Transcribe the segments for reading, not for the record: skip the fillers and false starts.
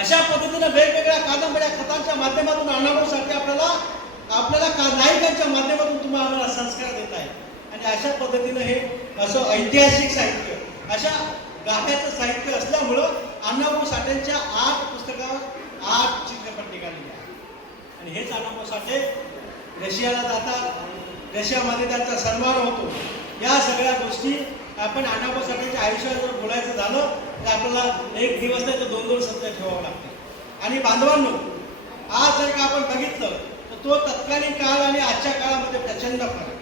अशा पद्धतीने वेगवेगळ्या कादंबऱ्या कथांच्या माध्यमातून अण्णाभाऊ साठे आपल्याला नायकांच्या माध्यमातून तुम्हाला संस्कार देत आहे. आणि अशा पद्धतीनं हे असं ऐतिहासिक साहित्य, अशा गाथ्याचं साहित्य असल्यामुळं अण्णाभाऊ साठेंच्या 8 पुस्तकावर 8 चित्रपट निघालेले आहेत. आणि हेच अण्णाभाऊ साठे रशियाला जातात, रशियामध्ये त्यांचा सन्मान होतो. या सगळ्या गोष्टी आपण अण्णाभाऊ साठेंच्या आयुष्यावर जर बोलायचं झालं तर आपल्याला एक दिवस नाही तर 2-2 सत्र ठेवावं लागते. आणि बांधवांनो, आज जर का आपण बघितलं तर तो तत्कालीन काळ आणि आजच्या काळामध्ये प्रचंड फरक.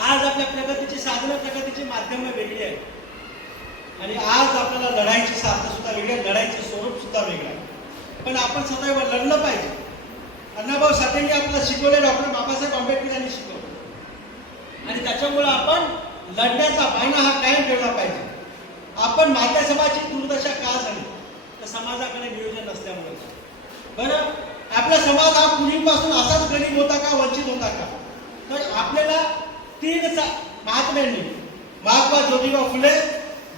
आज आपल्या प्रगतीची साधनं, प्रगतीची माध्यमं वेगळी आहेत आणि आज आपल्याला लढाईची साधनं सुद्धा वेगळी आहे, लढाईचं स्वरूप सुद्धा वेगळं आहे. पण आपण सदैव लढलं पाहिजे. अण्णाभाऊ साठेंनी आपल्याला शिकवले, डॉक्टर बाबासाहेब आंबेडकर यांनी शिकवलं आणि त्याच्यामुळं आपण लढण्याचा बाणा हा कायम ठेवला पाहिजे. आपण माता समाजाची दुर्दशा का झाली तर समाजाकडे नियोजन नसल्यामुळे. बरं, आपला समाज हा पूर्वीपासून असाच गरीब होता का, वंचित होता का? तर आपल्याला 3 महात्म्यांनी, महात्मा ज्योतिबा फुले,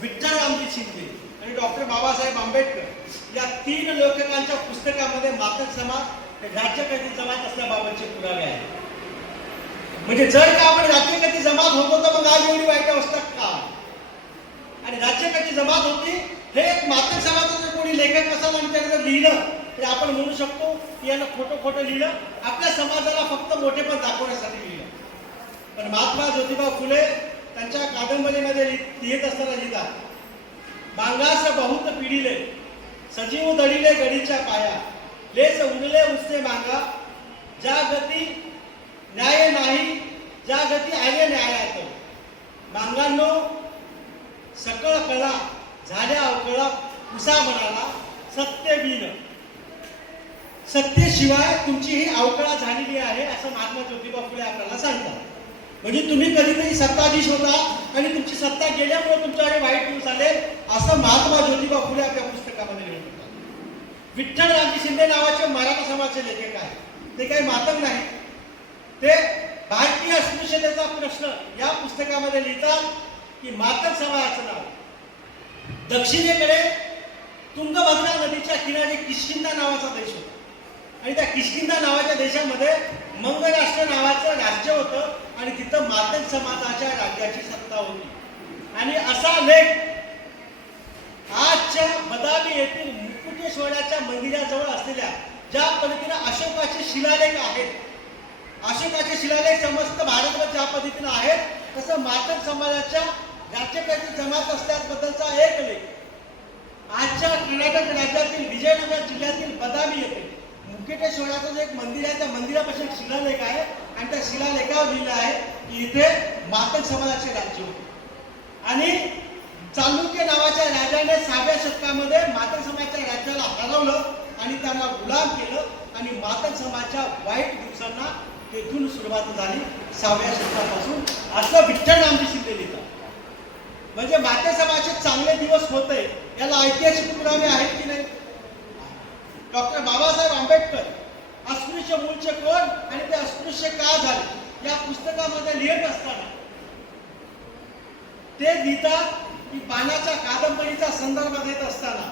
विठ्ठलरामजी शिंदे आणि डॉक्टर बाबासाहेब आंबेडकर या 3 लेखकांच्या पुस्तकामध्ये मातक समाज, राज्यकर्ती जमात असल्याबाबतचे पुरावे आहेत. म्हणजे जर का आपण राज्यकर्ती जमात होतो तर मग आज एवढी वाईट अवस्था का? आणि राज्यकर्ती जमात होती हे एक मातक समाजाचं कोणी लेखक असाल आणि त्याने जर लिहिलं तर आपण म्हणू शकतो की यानं खोटं लिहिलं, आपल्या समाजाला फक्त मोठेपण दाखवण्यासाठी लिहिलं. पण महात्मा ज्योतिबा फुले त्यांच्या कादंबरीमध्ये लिहित असताना लिहितात, मांगास बहुत पिढीले, सजीव दडिले गडीच्या पाया, लेस उरले उसने मांगा, ज्या गती न्याय नाही, ज्या गती आले न्यायात. मांगांनो सकळ कळा झाल्या अवकळा, उसा म्हणाला सत्य बिन. सत्तेशिवाय तुमची ही अवकळा झालेली आहे असं महात्मा ज्योतिबा फुले आपल्याला सांगतात. म्हणजे तुम्ही कधीतरी सत्ताधीश होता आणि तुमची सत्ता गेल्यामुळे तुमच्याकडे वाईट दिवस आले असं महात्मा ज्योतिबा फुले आपल्या पुस्तकामध्ये लिहित होतात. विठ्ठलरामजी शिंदे नावाचे मराठा समाजाचे लेखक आहेत. ते काही मातक नाही, ते भारतीय अस्पृश्यतेचा प्रश्न या पुस्तकामध्ये लिहितात की मातक समाजाचं नाव दक्षिणेकडे तुंगभद्रा नदीच्या किनारी किष्किंधा नावाचा देश होता आणि त्या किष्किंधा नावाच्या देशामध्ये मंगराष्ट्र नावाचं राज्य होतं आणि तिथं मातक समाजाच्या राज्याची सत्ता होती. आणि असा लेख आजच्या बदामी येथील मुकुटेश्वराच्या मंदिराजवळ असलेल्या ज्या पद्धतीने अशोकाचे शिलालेख आहेत, अशोकाचे शिलालेख समस्त भारतभर ज्या पद्धतीने आहेत, तसं मातक समाजाच्या राज्यकर्ती जमात असल्याबद्दलचा एक लेख आजच्या कर्नाटक राज्यातील विजयनगर जिल्ह्यातील बदामी येथे मुकुटेश्वराचं जे एक मंदिर आहे त्या मंदिरापासून एक शिलालेख आहे आणि त्या शिलालेखावर लिहिलं आहे की इथे मातक समाजाचे राज्य होते. आणि चालुक्य नावाच्या राजाने 6व्या शतकामध्ये मातक समाजाच्या राज्याला हरवलं आणि त्यांना गुलाम केलं आणि मातक समाजाच्या वाईट दिवसांना तेथून सुरुवात झाली 6व्या शतकापासून असं विठ्ठलरामजी शिंदे लिहितात. म्हणजे मातक समाजाचे चांगले दिवस होते याला ऐतिहासिक पुरावे आहेत की नाही? डॉक्टर बाबासाहेब आंबेडकर अस्पृश्य मूळचे कोण आणि ते अस्पृश्य का झाले या पुस्तकामध्ये लिहित असताना ते लिहितात की बाणाच्या कादंबरीचा संदर्भ देत असताना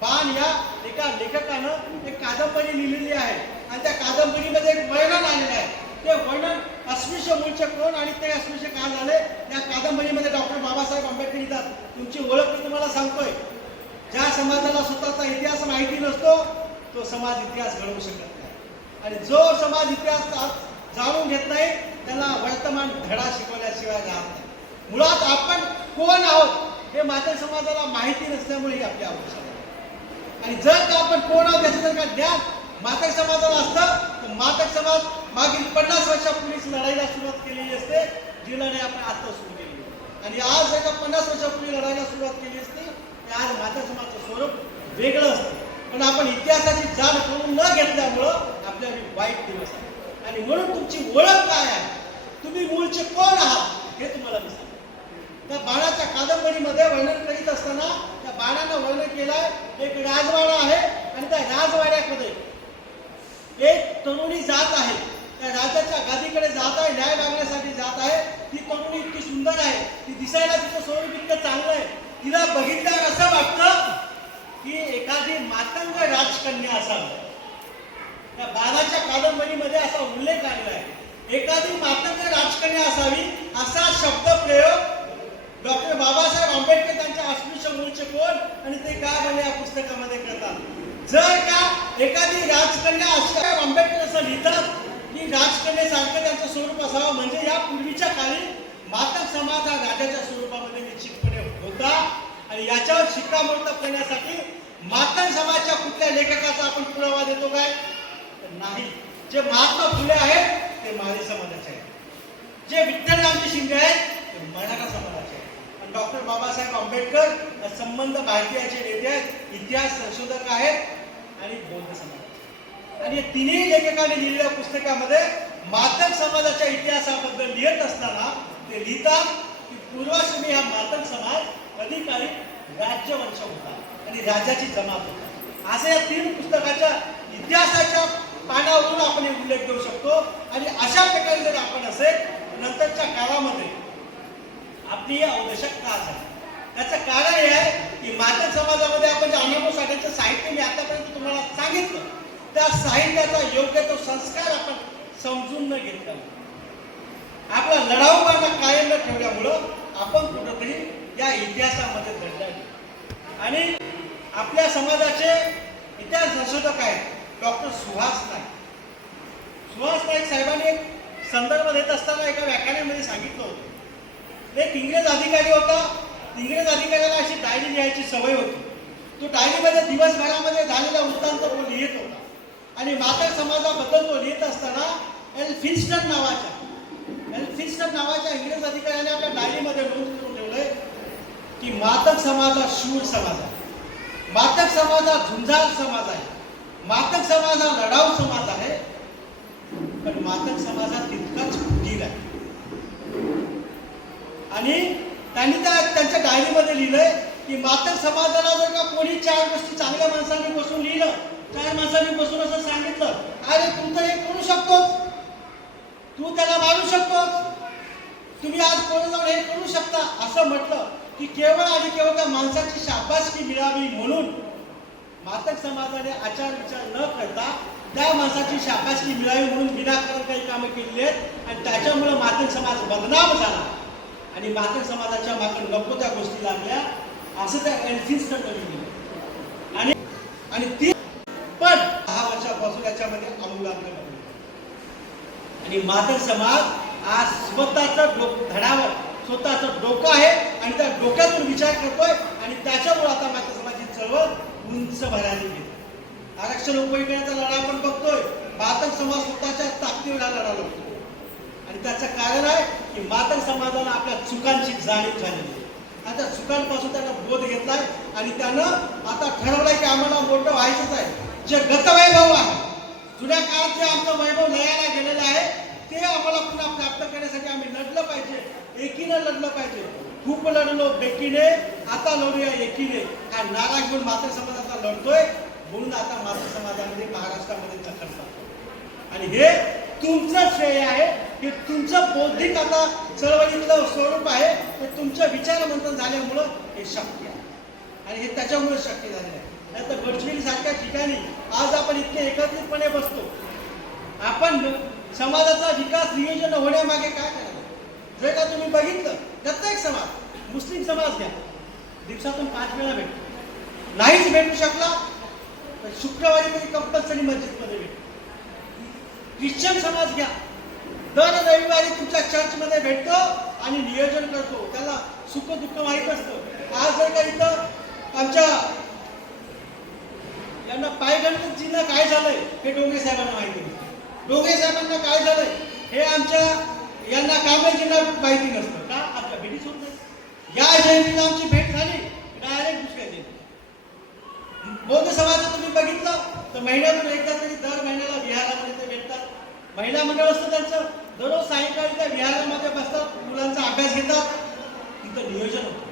बाण या एका लेखकानं एक कादंबरी लिहिलेली आहे आणि त्या कादंबरीमध्ये एक वर्णन आलेलं आहे. ते वर्णन अस्पृश्य मूळचे कोण आणि ते अस्पृश्य का झाले या कादंबरीमध्ये डॉक्टर बाबासाहेब आंबेडकर लिहितात. तुमची ओळख मी तुम्हाला सांगतोय, ज्या समाजाला स्वतःचा इतिहास माहिती नसतो तो समाज इतिहास घडवू शकत नाही आणि जो समाज इतिहास जाणून घेत नाही त्याला वर्तमान धडा शिकवल्याशिवाय राहत नाही. मुळात आपण कोण आहोत हे मातक समाजाला माहिती नसल्यामुळे ही आपली आवश्यकता आहे. आणि जर का आपण कोण आहोत याचं जर का ज्ञान मातक समाजाला असतं तर मातक समाज मागील 50 वर्षापूर्वीच लढाईला सुरुवात केलेली असते, जी लढाई आपण आता सुरू केली. आणि आज जर का 50 वर्षापूर्वी लढाईला सुरुवात केली असती तर आज मातक समाजाचं स्वरूप वेगळं असतं. पण आपण इतिहासाची जाण करून न घेतल्यामुळं आपल्याला वाईट दिवस आहे. आणि म्हणून तुमची ओळख काय आहे, तुम्ही मूळचे कोण आहात हे तुम्हाला दिसतं. त्या बाणाच्या कादंबरीमध्ये वर्णन करीत असताना त्या बाणानं वर्णन केलंय एक राजवाडा आहे आणि त्या राजवाड्यामध्ये एक तरुणी जात आहे. त्या राजाच्या गादीकडे जात आहे, न्याय मागण्यासाठी जात आहे. ती तरुणी इतकी सुंदर आहे, ती दिसायला तिचं स्वरूप इतकं चांगलं आहे, तिला बघितल्यावर असं वाटतं की एखादी मातंग राजकन्या असावी. त्या बाराच्या कादंबरीमध्ये असा उल्लेख आलेला आहे, एखादी मातंग राजकन्या असावी असा शब्दप्रयोग डॉक्टर बाबासाहेब आंबेडकर त्यांच्या अस्पृश्य मूळचे कोण आणि ते का बने या पुस्तकामध्ये करतात. जर का एखादी राजकन्या अशा आंबेडकर असं लिहितात की राजकन्यासारखं त्यांचं स्वरूप असावं, म्हणजे या पूर्वीच्या काळी मातंग समाज हा राजाच्या स्वरूपामध्ये निश्चितपणे होता. आणि याच्यावर शिक्कामोर्तब करण्यासाठी मातंग समाजाच्या कुठल्या लेखकाचा आपण पुरावा देतो काय? नाही. जे महात्मा फुले आहेत ते माळी समाजाचे आहेत, जे विठ्ठलरामजी शिंदे आहेत ते मराठा समाजाचे आहेत, आणि डॉक्टर बाबासाहेब आंबेडकर संबंध भारतीयाचे नेते आहेत, इतिहास संशोधक आहेत आणि बौद्ध समाज. आणि या तिन्ही लेखकांनी लिहिलेल्या पुस्तकामध्ये मातंग समाजाच्या इतिहासाबद्दल लिहित असताना ते लिहितात की पूर्वाश्रमी हा मातंग समाज अधिकाधिक राज्यवंश होता आणि राजाची जमात होता. असं या तीन पुस्तकाच्या इतिहासाच्या पानावरून आपण उल्लेख देऊ शकतो. आणि अशा प्रकारे जर आपण असेल नंतरच्या काळामध्ये आपली अवदशकता झाली. त्याचं कारण हे आहे की मातंग समाजामध्ये आपण जे अण्णाभाऊ साठेंचं साहित्य मी आतापर्यंत तुम्हाला सांगितलं, त्या साहित्याचा योग्य तो संस्कार आपण समजून न घेतला, आपला लढाऊपणा कायम न ठेवल्यामुळं आपण कुठंतरी या इतिहासामध्ये दडलो. आणि आपल्या समाजाचे इतिहास संशोधक आहेत डॉक्टर सुहास नाईक. सुहास नाईक साहेबांनी एक संदर्भ देत असताना एका व्याख्यानामध्ये सांगितलं होतं, एक इंग्रज अधिकारी होता. इंग्रज अधिकाऱ्याला अशी डायरी लिहायची सवय होती. तो डायरीमध्ये दिवसभरामध्ये झालेला वृत्तांत तो लिहित होता. आणि मातंग समाजाबद्दल तो लिहित असताना एल्फिन्स्टन नावाच्या इंग्रज अधिकाऱ्याने आपल्या डायरीमध्ये नोंद करून ठेवलंय की मातंग समाज हा शूर समाज आहे, मातंग समाज हा झुंजार समाज आहे, मातंग समाज हा लढाऊ समाज आहे, पण मातंग समाज हा तितकाच फुगीर आहे. आणि त्यांनी त्यांच्या डायरीमध्ये लिहिलंय की मातंग समाजाला जर का कोणी चार गोष्टी चांगल्या माणसांनी बसून लिहिलं, चार माणसांनी बसून असं सांगितलं, अरे तू तर हे करू शकतोस, तू त्याला मारू शकतोस, तुम्ही आज कोणी जाऊन हे करू शकता असं म्हटलं की केवळ आणि केवळ त्या माणसाची शाबासकी मिळावी म्हणून मातंग समाजाने आचार विचार न करता त्या माणसाची शाबासकी मिळावी म्हणून विनाकारण काही कामं केलेली आहेत. आणि त्याच्यामुळे मातंग समाज बदनाम झाला आणि मातंग समाजाच्या मागे नको त्या गोष्टी लागल्या असं त्या एल्फिन्स्टनने लिहिलं. आणि ती पण 10 वर्षापासून याच्यामध्ये अमूलाग्र बनली. आणि मातंग समाज आज स्वतःचं धडावर स्वतःचं डोकं आहे आणि त्या डोक्यातून विचार करतोय. आणि त्याच्यामुळे आता मातंग समाजाची चळवळ उंच भरारी घेते. आरक्षण उपयोगाचा लढा आपण बघतोय, मातंग समाज स्वतःच्या ताकदीवर लढा लढतो. आणि त्याचं कारण आहे की मातंग समाजाला आपल्या चुकांची जाणीव झालेली आहे. आता चुकांपासून त्यानं बोध घेतलाय आणि त्यानं आता ठरवलंय की आम्हाला मोठं व्हायचंच आहे. जे गतवैभव आहे, जुन्या काळात जे आमचं वैभव लयाला गेलेलं आहे ते आम्हाला पुन्हा प्राप्त करण्यासाठी आम्ही लढलं पाहिजे, एकीने लढलं पाहिजे. खूप लढलो बेकीने, आता लढूया एकीने हा नारा घेऊन मातंग समाज आता लढतोय. म्हणून आता मातंग समाजामध्ये महाराष्ट्रामध्ये दखल करतो. आणि हे तुमचं श्रेय आहे, हे तुमचं बौद्धिक आता चळवळीतलं स्वरूप आहे, ते तुमचं विचारमंथन झाल्यामुळं हे शक्य आहे. आणि हे त्याच्यामुळे शक्य झालेलं आहे. नाही तर गडचिरोली सारख्या ठिकाणी आज आपण इतके एकत्रितपणे बसतो. आपण समाजाचा विकास नियोजन होण्यामागे काय करायला, जर का तुम्ही बघितलं प्रत्येक समाज, मुस्लिम समाज घ्या, दिवसातून 5 वेळा भेटतो. नाहीच भेटू शकला तर शुक्रवारी तरी कंपल्सरी मस्जिदमध्ये भेटतो. ख्रिश्चन समाज घ्या, दर रविवारी तुमच्या चर्चमध्ये भेटतो आणि नियोजन करतो. त्याला सुख दुःख माहीत असतं. आज जर का इथं आमच्या यांना पायगणजींना काय झालंय हे डोंगरे साहेबांना माहिती नसतं. डोंगरे साहेबांना काय झालंय हे आमच्या यांना कांबळेजींना माहिती नसतं. का? आपल्या भेटीच होत नाही. या जयंतीला आमची भेट झाली डायरेक्ट दुसऱ्या जयंती. बौद्ध समाजात तुम्ही बघितलं तर महिन्यातून एकदा तरी दर महिन्याला विहारामध्ये ते भेटतात. महिला मंडळ असतं त्यांचं, दररोज सायंकाळी त्या विहारामध्ये बसतात, मुलांचा अभ्यास घेतात. तिथं नियोजन होतं.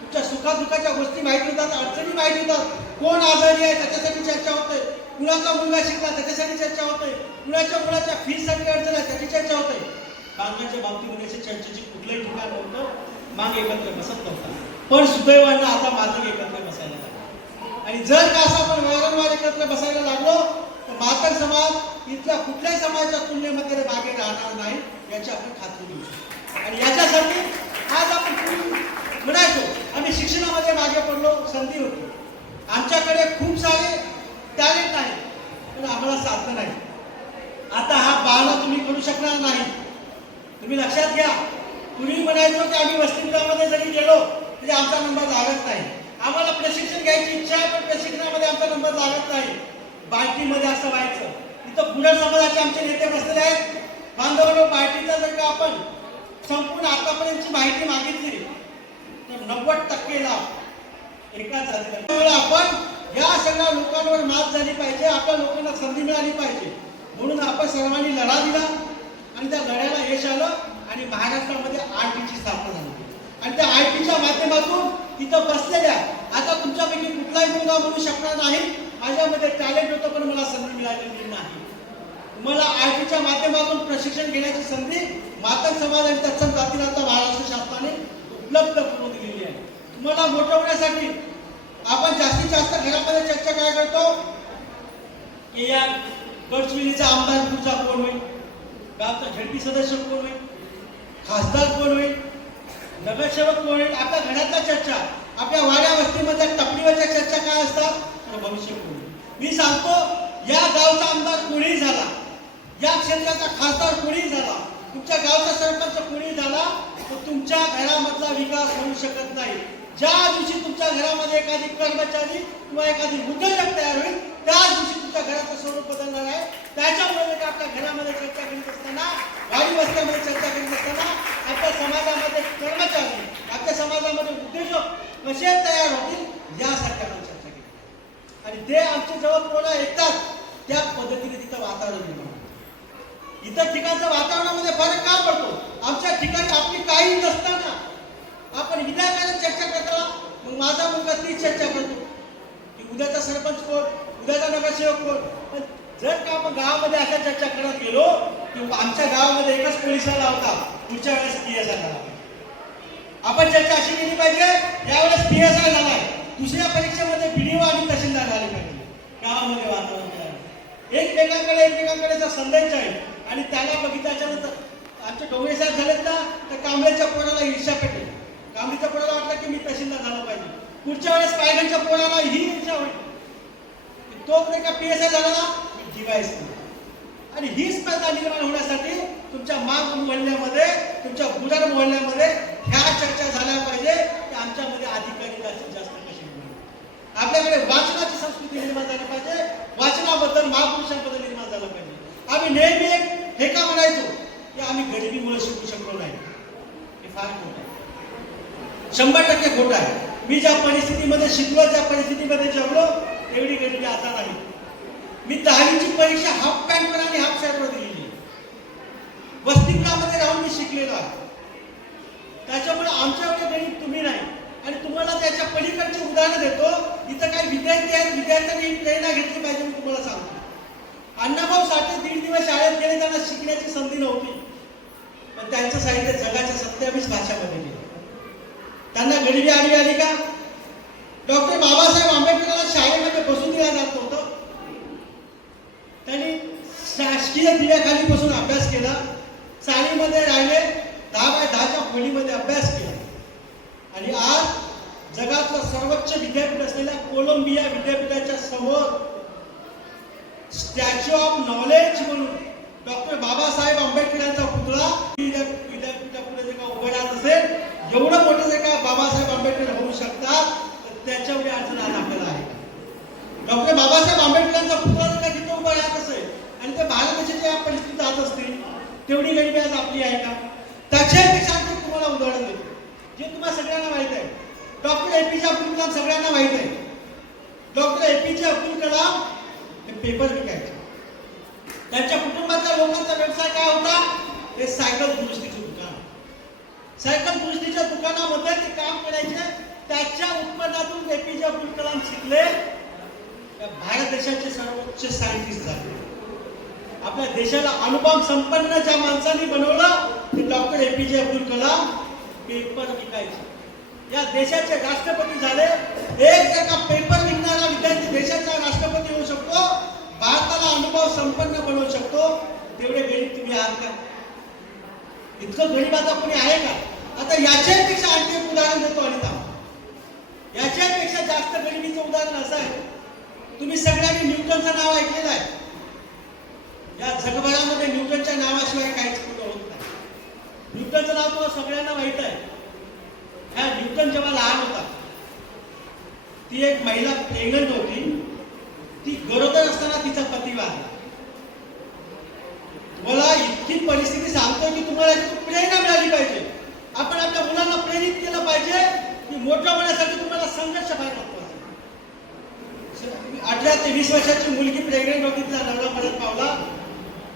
तुमच्या सुखादुखाच्या गोष्टी माहिती होतात, अडचणी माहिती होतात. कोण आजारी आहे त्याच्यासाठी चर्चा होते, कुणाचा मुलगा शिकला त्याच्यासाठी चर्चा होते, कुणाच्या मुलाच्या फीसाठी अडचण आहे त्याची चर्चा होते. बांधण्याच्या बाबतीमध्ये चर्चेची कुठलंही ठिकाण नव्हतं. माग एकत्र बसत नव्हता. पण सुदैवानं आता मात्र एकत्र बसायला लागला. आणि जर का असं आपण वारंवार एकत्र बसायला लागलो तर मातंग समाज इथल्या कुठल्याही समाजाच्या तुलनेमध्ये मागे राहणार नाही याची आपण खात्री देऊ शकतो. आणि याच्यासाठी आज आपण म्हणायचो आम्ही शिक्षणामध्ये मागे पडलो, संधी होती, आमच्याकडे खूप सारे टॅलेंट आहे पण आम्हाला साधन नाही. आता हा बहाणा तुम्ही करू शकणार नाही. तुम्ही लक्षात घ्या, पूर्वी म्हणायचो की आम्ही वसतिगृहामध्ये जरी गेलो तरी आमचा नंबर लागत नाही. आम्हाला प्रशिक्षण घ्यायची इच्छा आहे पण प्रशिक्षणामध्ये आमचा नंबर लागत नाही. बार्टीमध्ये असं व्हायचं. इथं बुडर समाजाचे आमचे नेते बसलेले आहेत. बांधवांनो, बार्टीचा जर का आपण संपूर्ण आतापर्यंतची माहिती मागितली तर 90% लाभ एकाच जातीला. आपण या सगळ्या लोकांवर मात झाली पाहिजे, आपल्या लोकांना संधी मिळाली पाहिजे. म्हणून आपण सर्वांनी लढा दिला आणि त्या लढ्याला यश आलं आणि महाराष्ट्रामध्ये आरटीची स्थापना झाली. आणि त्या आरटीच्या माध्यमातून तिथं बसलेल्या आता तुमच्यापैकी कुठलाही मुलगा म्हणू शकणार नाही माझ्यामध्ये टॅलेंट होतं पण मला संधी मिळालेली नाही. तुम्हाला आरटीच्या माध्यमातून प्रशिक्षण घेण्याची संधी मातंग समाज आणि तत्सम जातीला आता महाराष्ट्र शासनाने उपलब्ध करून दिलेली आहे. तुम्हाला मोठं होण्यासाठी आपण जास्तीत जास्त घरामध्ये चर्चा काय करतो की या गडचिरोलीचा आमदार पुढचा कोण होईल, गावचा झडपी सदस्य कोण होईल, खासदार कोण होईल, नगरसेवक कोण होईल. आपल्या घरातल्या चर्चा, आपल्या वाड्या वस्तीमध्ये टपरीवरच्या चर्चा काय असतात, भविष्य कोण होईल. मी सांगतो, या गावचा आमदार कोणीही झाला, या क्षेत्राचा खासदार कोणीही झाला, तुमच्या गावचा सरपंच कोणीही झाला तर तुमच्या घरामधला विकास होऊ शकत नाही. ज्या दिवशी तुमच्या घरामध्ये एखादी कर्मचारी किंवा एखादी उद्योजक तयार होईल त्याच दिवशी तुमच्या घराचं स्वरूप बदलणार आहे. त्याच्यामुळे आपल्या घरामध्ये चर्चा करीत असताना, वाडी वस्त्यामध्ये चर्चा करीत असताना आपल्या समाजामध्ये कर्मचारी, आपल्या समाजामध्ये उद्योजक कसे तयार होतील यासाठी आपण चर्चा केली. आणि ते आमच्या जवळ कोणा येतात त्या पद्धतीने तिथं वातावरण निर्माण होतं. इतर ठिकाणच्या वातावरणामध्ये फरक का पडतो? आमच्या ठिकाणी आपली काही नसताना आपण विधायकाने चर्चा करतो. मग माझा मुलगा ती चर्चा करतो की उद्याचा सरपंच कोण, उद्याचा नगरसेवक कोण. पण जर का आपण गावामध्ये अशा चर्चा करत गेलो की आमच्या गावामध्ये एकच पोलीस आला होता, पुढच्या वेळेस PSI झाला. आपण चर्चा अशी केली पाहिजे, यावेळेस PSI झालाय, दुसऱ्या परीक्षेमध्ये BDO आणि तहसीलदार झाले पाहिजे. गावामध्ये वातावरण एकमेकांकडे संदेश आहे. आणि त्याला बघितल्याच्या नंतर आमचे डोंगरे साहेब झालेत ना, तर कांबळेच्या पोराला ईर्ष्या पेटेल. कांबळीच्या पोराला वाटलं की मी तहसीलदार झालं पाहिजे, पुढच्या वेळेस पायगणच्या पोराला ही ईर्ष्या होईल, तो का PSI झाला ना मी DYS. आणि ही स्पर्धा निर्माण होण्यासाठी तुमच्या माग मोहल्ल्यामध्ये, तुमच्या बुडार मोहल्ल्यामध्ये ह्या चर्चा झाल्या पाहिजे की आमच्यामध्ये अधिकारी जास्तीत जास्त कसे मिळतील. आपल्याकडे वाचनाची संस्कृती निर्माण झाली पाहिजे, वाचनाबद्दल महापुरुषांबद्दल निर्माण झालं पाहिजे. आम्ही नेहमी हे का म्हणायचो की आम्ही गरिबीमुळे शिकू शकलो नाही, हे फार खोट आहे, 100% खोट आहे. मी ज्या परिस्थितीमध्ये शिकलो, ज्या परिस्थितीमध्ये जगलो, एवढी गरिबी आता नाही. मी 10वीची परीक्षा हाफ पॅन्टवर आणि हाफ शर्टवर दिलेली आहे. वसतिगृहामध्ये राहून मी शिकलेलो आहे. त्याच्यामुळे आमच्या एवढे गणित तुम्ही नाही. आणि तुम्हाला त्याच्या पलीकडचे उदाहरण देतो. इथं काही विद्यार्थी आहेत, विद्यार्थ्यांनी प्रेरणा घेतली पाहिजे. मी तुम्हाला सांगतो, अण्णाभाऊ साठे 1.5 दिवस शाळेत गेले, त्यांना शिकण्याची संधी नव्हती, पण त्यांचं साहित्य जगाच्या 27 भाषांमध्ये गेलं. त्यांना गरिबी आली का? डॉक्टर बाबासाहेब आंबेडकरांना शाळेमध्ये बसून दिलं जात नव्हतं. त्यांनी शासकीय दिव्याखाली बसून अभ्यास केला, चाळीमध्ये राहिले, 10x10च्या खोलीमध्ये अभ्यास केला. आणि आज जगातलं सर्वोच्च विद्यापीठ असलेल्या कोलंबिया विद्यापीठाच्या समोर स्टॅच्यू ऑफ नॉलेज म्हणून डॉक्टर बाबासाहेब आंबेडकरांचा पुतळा विद्यापीठापुढे जर का उभं राहत असेल, एवढं मोठं जर का बाबासाहेब आंबेडकर होऊ शकतात तर त्याच्यामुळे अडचण आज आपल्याला आहे. डॉक्टर बाबासाहेब आंबेडकरांचा पुतळा जर का तिथं उभा राहत असेल आणि ते भारत देशाच्या या परिस्थितीत जात असतील, तेवढी गरिबी आज आपली आहे का? त्याच्यापेक्षा तुम्हाला उदाहरण देतो जे तुम्हाला सगळ्यांना माहित आहे. डॉक्टर APJ अब्दुल कलाम सगळ्यांना माहित आहे. डॉक्टर APJ अब्दुल कलाम हे पेपर विकायचे. त्यांच्या कुटुंबातल्या लोकांचा व्यवसाय काय होता? हे सायकल दुरुस्तीचं दुकान. सायकल दुरुस्तीच्या दुकानामध्ये ते काम करायचे. त्याच्या उत्पन्नातून APJ अब्दुल कलाम शिकले, भारत देशाचे सर्वोच्च सायंटिस्ट झाले. आपल्या देशाला अनुभव संपन्न ज्या माणसांनी बनवलं ते doctor APJ Abdul Kalam paper विकायचे. या देशाचे राष्ट्रपती झाले. एक जर का पेपर विकणारा देशाचा राष्ट्रपती होऊ शकतो, भारताला अनुभव संपन्न बनवू शकतो, तेवढे गरीब तुम्ही आहात का? इतकं गरीब आता कोणी आहे का? आता याच्यापेक्षा आणखी एक उदाहरण देतो अनिता. याच्यापेक्षा जास्त गरिबीचं उदाहरण असं आहे, तुम्ही सगळ्यांनी न्यूटनचं नाव ऐकलेलं आहे. या जगभरामध्ये न्यूटनच्या नावाशिवाय काहीच पूर्ण होत नाही. न्यूटनचं नाव तुम्हाला सगळ्यांना माहित आहे. ह्या न्यूटन जेव्हा लहान होता, ती एक महिला प्रेग्नंट होती. ती गरोदर असताना तिचा पती वारला. मला इतकी परिस्थिती सांगतो की तुम्हाला प्रेरणा मिळाली पाहिजे. आपण आपल्या मुलांना प्रेरित केलं पाहिजे की मोठं होण्यासाठी तुम्हाला संघर्ष करायला लागतो. 18 ते 20 वर्षाची मुलगी प्रेग्नंट होती, तिचा नवरा परत पावला.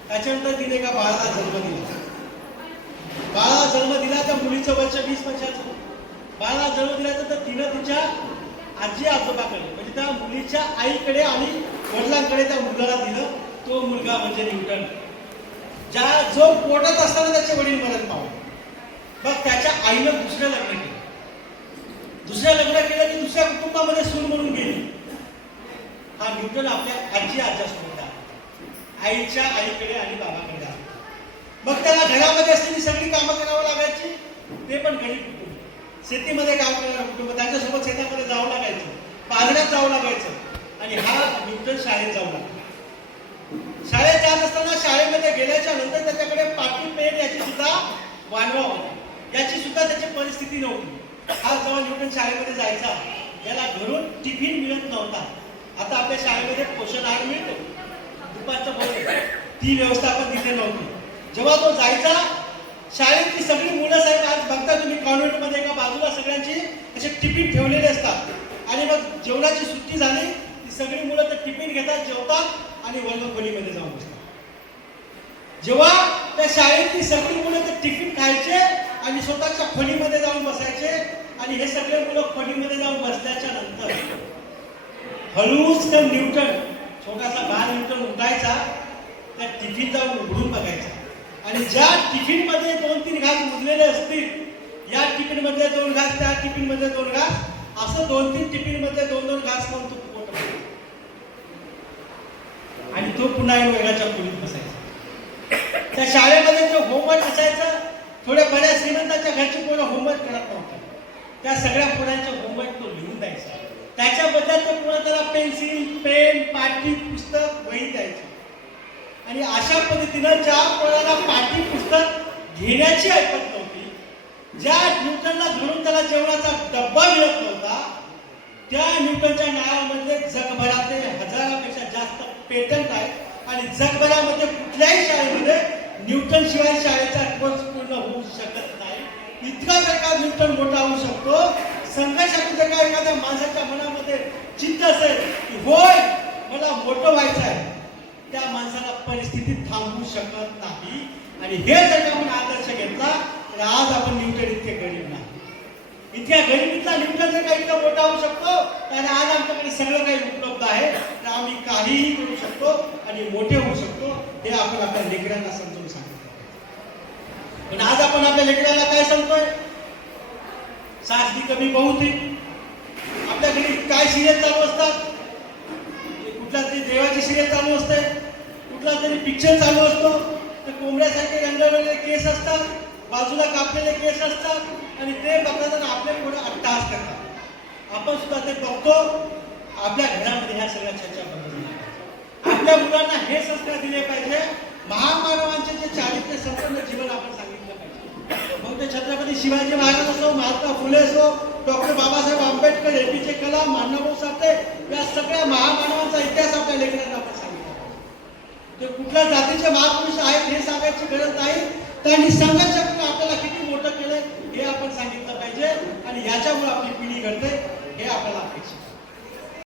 त्याच्यानंतर तिने एका बाळाला जन्म दिला. बाळाला जन्म दिला, त्या मुलीचं वर्ष 20 वर्षाचं. बाळाला जन्म दिल्यानंतर तिनं तिच्या आजी आजोबाकडे म्हणजे त्या मुलीच्या आईकडे आणि वडिलांकडे त्या मुलाला दिलं. तो मुलगा म्हणजे न्यूटन, जो पोटात असताना त्याचे वडील मरण पावले. मग त्याच्या आईनं दुसरं लग्न केलं. दुसरं लग्न केलं की दुसऱ्या कुटुंबामध्ये सून म्हणून गेली. हा न्यूटन आपल्या आजी आजोबासोबत आईच्या आईकडे आणि बाबाकडे आला. मग त्याला घरामध्ये असलेली सगळी कामं करावं लागायची. ते पण गरीब कुटुंब, शेतीमध्ये काम करणारं कुटुंब, त्यांच्यासोबत शेतामध्ये जावं लागायचं, बाजारात जावं लागायचं. आणि हा न्यूटन शाळेत जाऊ लागला. शाळेत जात असताना शाळेमध्ये गेल्याच्या नंतर त्याच्याकडे पाटी पेन याची सुद्धा वानवा होता. याची सुद्धा त्याची परिस्थिती नव्हती. हा जेव्हा न्यूटन शाळेमध्ये जायचा, याला घरून टिफिन मिळत नव्हता. आता आपल्या शाळेमध्ये पोषण आहार मिळतो, दुपारचं भोजन, ती व्यवस्था आपण तिथे नव्हती. जेव्हा तो जायचा, शाळेतली सगळी मुलं साहेब, आज बघता तुम्ही कॉन्व्हेंटमध्ये एका बाजूला सगळ्यांची असे टिफिन ठेवलेले असतात. आणि मग जेवणाची सुट्टी झाली, ती सगळी मुलं ते टिफिन घेतात, जेवतात आणि वर्ग खोलीमध्ये जाऊन बसतात. जेव्हा त्या शाळेतली सगळी मुलं ते टिफिन खायचे आणि स्वतःच्या खोलीमध्ये जाऊन बसायचे. आणि हे सगळे मुलं खोलीमध्ये जाऊन बसल्याच्या नंतर हळूच तर न्यूटन, छोटासा बाळ न्यूटन उठायचा, त्या टिफिन जाऊन उघडून बघायचा. आणि ज्या टिफिन मध्ये 2-3 घास मुरलेले असतील, या टिफिन मध्ये 2 घास, त्या टिफिन मध्ये 2 घास, असं 2-3 टिफिन मध्ये 2-2 घास खाऊन तो पोट भरायचा. आणि तो पुन्हा वेगळ्याच्या खोलीत बसायचा. त्या शाळेमध्ये जो होमवर्क असायचा, थोड्या बऱ्या श्रीमंतांच्या घरची पोरं होमवर्क करत नव्हतं, त्या सगळ्या पोरांचे होमवर्क तो लिहून द्यायचा. त्याच्याबद्दल ते पोरं त्याला पेन्सिल, पेन, पाटी, पुस्तक, वही द्यायचे. आणि अशा पद्धतीनं ज्या पोराला पाठी पुस्तक घेण्याची ऐपत नव्हती, ज्या न्यूटनला घरून त्याला जेवणाचा डब्बा मिळत नव्हता, त्या न्यूटनच्या नावामध्ये जगभरातले 1000पेक्षा जास्त पेटंट आहेत. आणि जगभरामध्ये कुठल्याही शाळेमध्ये न्यूटन शिवाय शाळेचा कोर्स पूर्ण होऊ शकत नाही. इतका जर का न्यूटन मोठा होऊ शकतो, संघर्षातून जर का एखाद्या माणसाच्या मनामध्ये जिद्द असेल की होय मला मोठं व्हायचं आहे, त्या माणसाला परिस्थिती थांबवू शकत नाही. आणि हे जर का आपण आदर्श घेतला तर आज आपण न्यूटन इतके गरीब नाही. इतक्या गरिबीतला न्यूटन जर का इतका मोठा होऊ शकतो, तर आज आमच्याकडे सगळं काही उपलब्ध आहे, तर आम्ही काहीही करू शकतो आणि मोठे होऊ शकतो. हे आपण आपल्या लेकरांना समजून सांगतो. पण आज आपण आपल्या लेकरांना काय सांगतोय? सासरी कमी बहुती. आपल्या घरी काय सिरियल चालू असतात? कुठला तरी देवाची सिरियल चालू असते, कुठला तरी पिक्चर चालू असतो. तर कोंबड्यासारखे रंगवलेले केस असतात, बाजूला कापलेले केस असतात आणि ते बघताना आपले थोडं अट्टहास करतात. आपण सुद्धा ते बघतो. आपल्या घरामध्ये ह्या सगळ्या चर्चा बघतो. आपल्या मुलांना हे संस्कार दिले पाहिजे. महामानवांचे जे चारित्र्य संपन्न जीवन आपण सांगितलं पाहिजे. मग ते छत्रपती शिवाजी महाराज असो, महात्मा फुले असो, डॉक्टर बाबासाहेब आंबेडकर, एपीजे कलाम, अण्णाभाऊ साठे, या सगळ्या महामानवांचा इतिहास आपल्या लेकरांना आपण सांगितला पाहिजे. ते कुठल्या जातीचे महापुरुष आहेत हे सांगायची गरज नाही. त्यांनी संघर्ष करून आपल्याला किती मोठं केलंय हे आपण सांगितलं पाहिजे. आणि याच्यामुळे आपली पिढी घडते हे आपल्याला अपेक्षित.